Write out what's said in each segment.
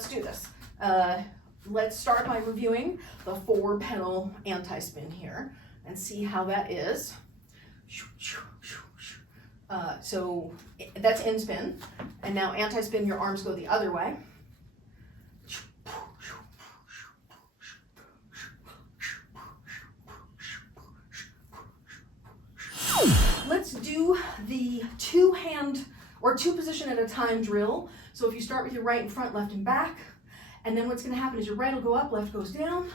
let's do this. Let's start by reviewing the 4 petal anti-spin here and see how that is. So that's in spin, and now anti-spin, your arms go the other way. Let's do the 2-hand or 2 position at a time drill. So if you start with your right in front, left in back, and then what's going to happen is your right will go up, left goes down,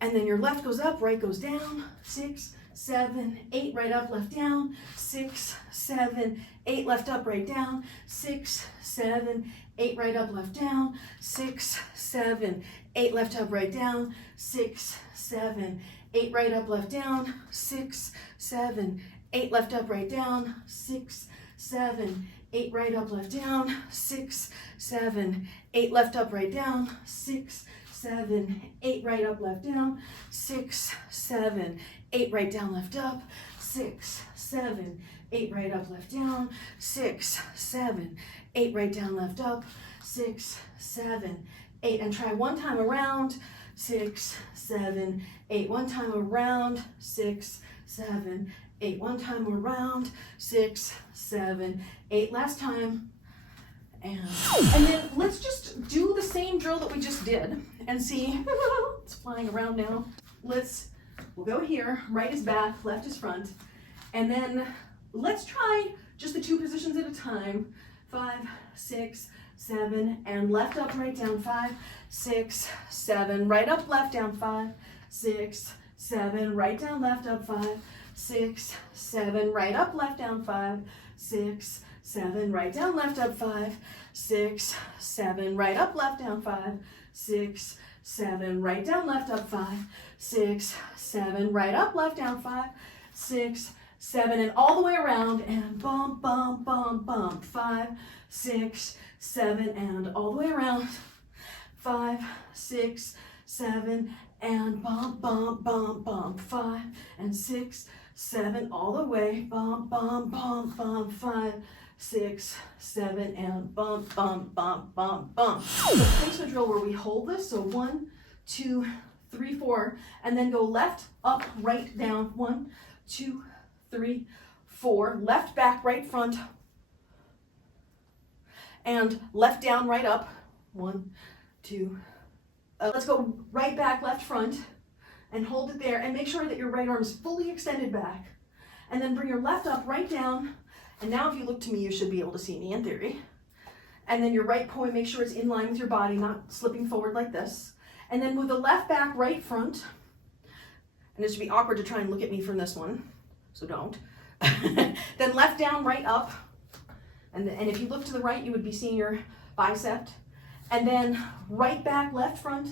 and then your left goes up, right goes down. 6, 7, 8, right up, left down. 6, 7, 8, left up, right down. 6, 7, 8, right up, left down. 6, 7, 8, left up, right down. 6, 7, 8, right up, left down. 6, 7, 8, left up, right down. 6, 7, 8, right up, left down. 6, 7, 8, left up, right down. 6, 7, 8, right up, left down. 6, 7, 8, right down, left up. 6, 7, 8, right up, left down. 6, 7, 8, right down, left up. 6, 7, 8, and try one time around. 6, 7, 8, one time around. 6, 7, 8, one time around. 6, 7, 8, last time. And then let's just do the same drill that we just did and see. It's flying around now. We'll go here. Right is back, left is front. And then let's try just the 2 positions at a time. 5, 6, 7, and left up, right down. 5, 6, 7, right up, left down. 5, 6, 7, right down, left up. 5, 6, 7, right up, left down. 5, 6, 7, right down, left up. 5, 6, 7, right up, left down. 5, 6, 7, right down, left up. 5, 6, 7, right up, left down. 5, 6, 7, and all the way around, and bump, bump, bump, bump. 5, 6, 7, and all the way around. 5, 6, 7, and bump, bump, bump, bump. 5 and 6, 7, all the way. Bump, bump, bump, bump. 5, 6, 7, and bump, bump, bump, bump, bump. So placement drill where we hold this. So 1, 2, 3, 4, and then go left, up, right, down. 1, 2, 3, 4. Left, back, right, front, and left, down, right, up. 1, 2. Let's go right back, left, front, and hold it there, and make sure that your right arm is fully extended back. And then bring your left up, right down. And now if you look to me, you should be able to see me in theory. And then your right poi, make sure it's in line with your body, not slipping forward like this. And then move the left back, right front. And it should be awkward to try and look at me from this one, so don't. Then left down, right up. And if you look to the right, you would be seeing your bicep. And then right back, left front.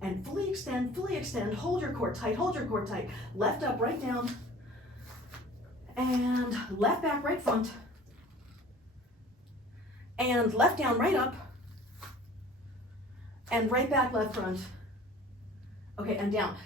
And fully extend, hold your core tight, hold your core tight. Left up, right down. And left back, right front. And left down, right up. And right back, left front. Okay, and down.